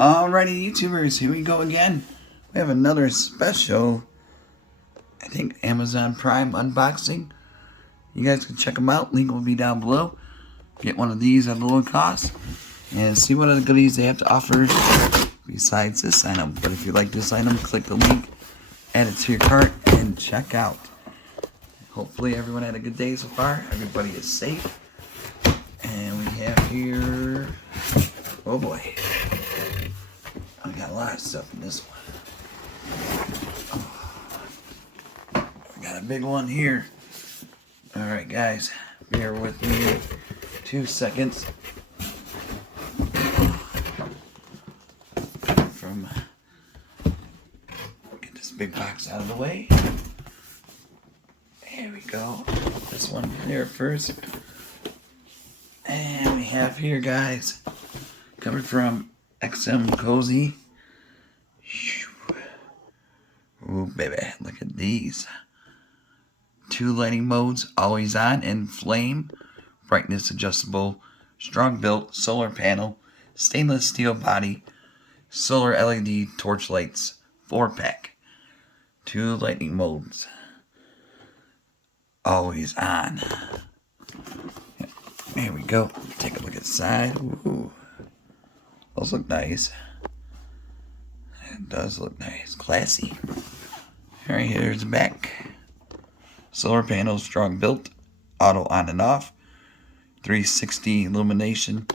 Alrighty, YouTubers, here we go again. We have another special, I think, Amazon Prime unboxing. You guys can check them out. Link will be down below. Get one of these at a low cost and see what other goodies they have to offer besides this item. But if you like this item, click the link, add it to your cart, and check out. Hopefully everyone had a good day so far. Everybody is safe. And we have here, oh boy, I got a lot of stuff in this one. Oh, we got a big one here. Alright guys, bear with me 2 seconds. Get this big box out of the way. There we go. This one there first. And we have here, guys, coming from Xmcosy. Ooh, baby, look at these. 2 lighting modes, always on and flame. Brightness adjustable, strong built, solar panel, stainless steel body, solar LED torch lights, 4-pack. 2 lighting modes, always on. There we go. Take a look at the side. Ooh. Those look nice. It does look nice. Classy. Alright, here's the back. Solar panels, strong built. Auto on and off. 360 illumination.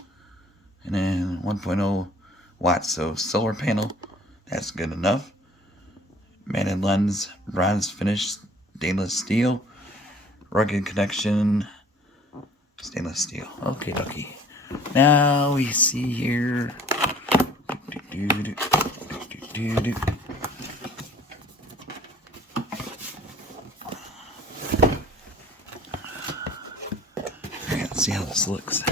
And then 1.0 watts. So solar panel. That's good enough. Matte lens. Bronze finish. Stainless steel. Rugged connection. Stainless steel. Okay, dokie. Now we see here. Let's see how this looks.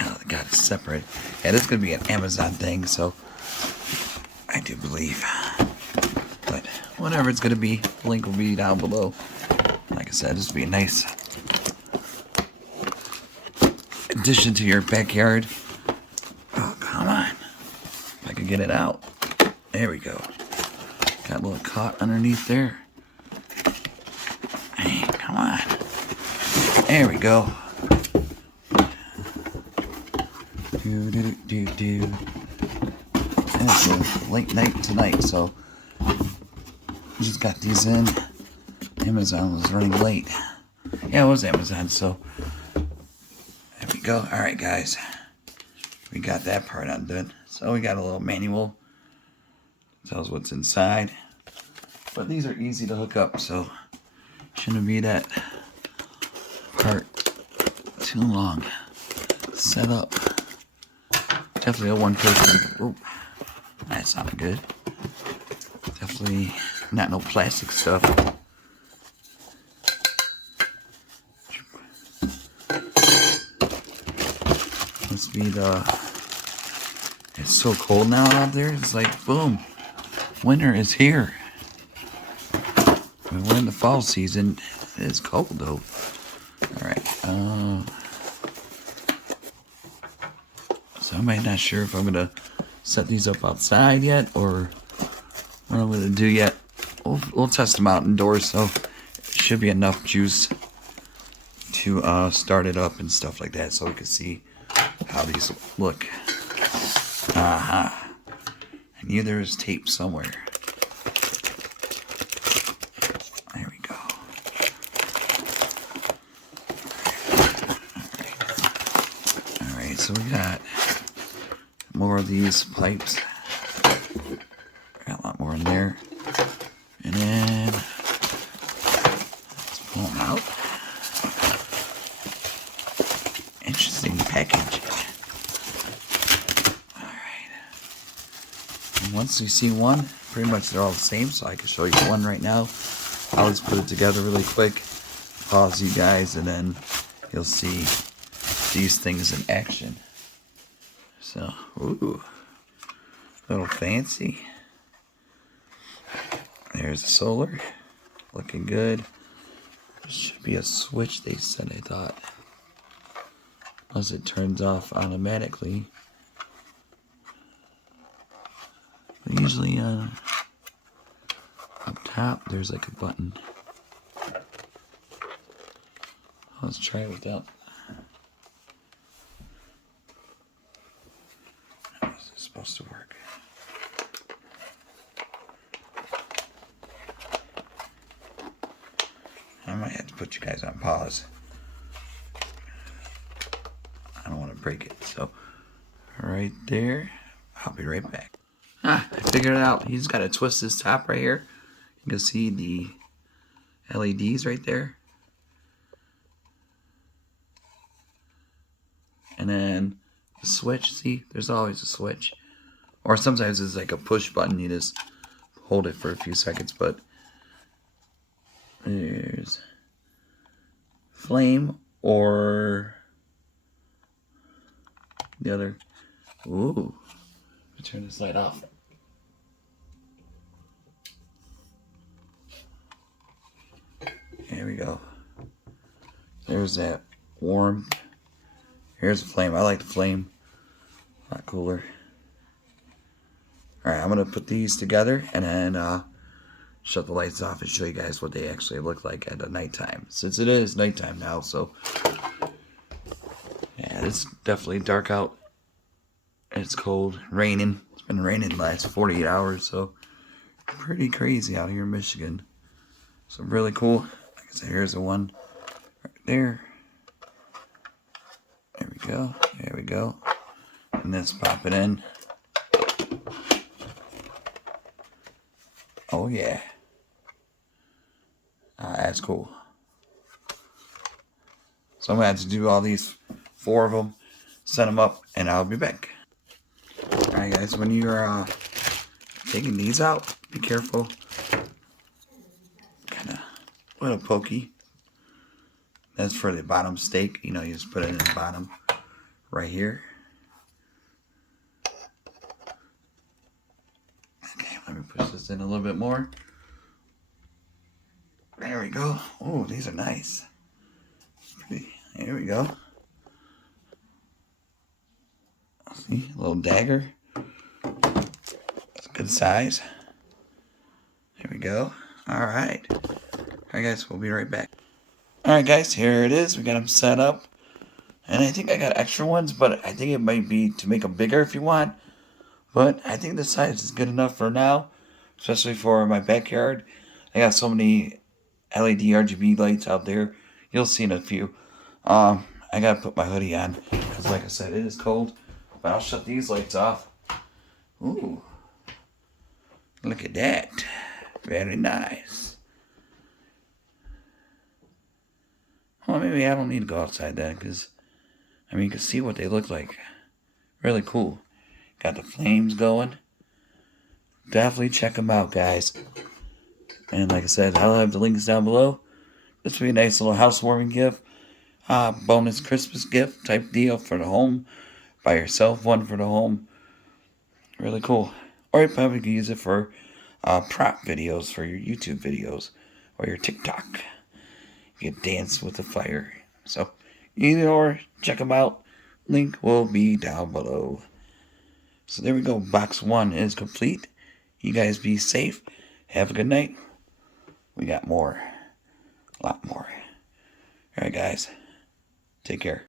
Oh, they got it separate. Yeah, this is gonna be an Amazon thing, so I do believe. But whatever it's gonna be, the link will be down below. Like I said, this will be a nice addition to your backyard. Oh, come on. If I could get it out. There we go. Got a little caught underneath there. Hey, come on. There we go. Do. It's a late night tonight, so just got these in. Amazon was running late. Yeah, it was Amazon, so there we go. Alright guys, we got that part undone. So we got a little manual, tells what's inside, but these are easy to hook up, so shouldn't be that part too long. Set up. Definitely a one person. Oh, that's not good. Definitely not no plastic stuff. Must be it's so cold now out there. It's like, boom, winter is here. We're in the fall season. It is cold though. Alright, so I'm not sure if I'm gonna set these up outside yet or what I'm gonna do yet. We'll test them out indoors, so it should be enough juice to start it up and stuff like that, so we can see how these look. Aha. I knew there was tape somewhere. There we go. Alright, so we got more of these pipes. Got a lot more in there. And then let's pull them out. Interesting package. Alright. And once you see one, pretty much they're all the same, so I can show you one right now. I'll just put it together really quick. Pause you guys, and then you'll see these things in action. So, ooh. A little fancy. There's the solar. Looking good. There should be a switch, they said, I thought. Unless it turns off automatically. usually up top there's like a button. Let's try it without. How is this supposed to work? I might have to put you guys on pause. I don't want to break it, so right there. I'll be right back. I figured it out. He's got to twist this top right here. You can see the LEDs right there. And then the switch, see, there's always a switch. Or sometimes it's like a push button, you just hold it for a few seconds, but there's flame or the other. Ooh, let me turn this light off. There we go. There's that warm. Here's the flame. I like the flame. A lot cooler. Alright, I'm going to put these together and then shut the lights off and show you guys what they actually look like at the nighttime. Since it is nighttime now, so yeah, it's definitely dark out. It's cold, raining. It's been raining the last 48 hours, so pretty crazy out here in Michigan. So really cool. Like I said, here's the one right there. There we go. There we go. And let's pop it in. Oh yeah. That's cool. So I'm going to have to do all these 4 of them, set them up, and I'll be back. Alright guys, when you're taking these out, be careful. Kind of a little pokey. That's for the bottom stake. You know, you just put it in the bottom right here. Okay, let me push this in a little bit more. There we go. Oh, these are nice. Pretty. Here we go. See, a little dagger. That's a good size. Here we go. Alright. Alright guys, we'll be right back. Alright guys, here it is. We got them set up. And I think I got extra ones, but I think it might be to make them bigger if you want. But I think the size is good enough for now. Especially for my backyard. I got so many LED RGB lights out there. You'll see in a few. I gotta put my hoodie on. Because like I said, it is cold. But I'll shut these lights off. Ooh. Look at that. Very nice. Well, maybe I don't need to go outside then, because, I mean, you can see what they look like. Really cool. Got the flames going. Definitely check them out, guys. And like I said, I'll have the links down below. This will be a nice little housewarming gift. Bonus Christmas gift type deal for the home. By yourself, one for the home. Really cool. Or you probably can use it for prop videos for your YouTube videos. Or your TikTok. You can dance with the fire. So, either or, check them out. Link will be down below. So there we go. Box 1 is complete. You guys be safe. Have a good night. We got more. A lot more. Alright guys. Take care.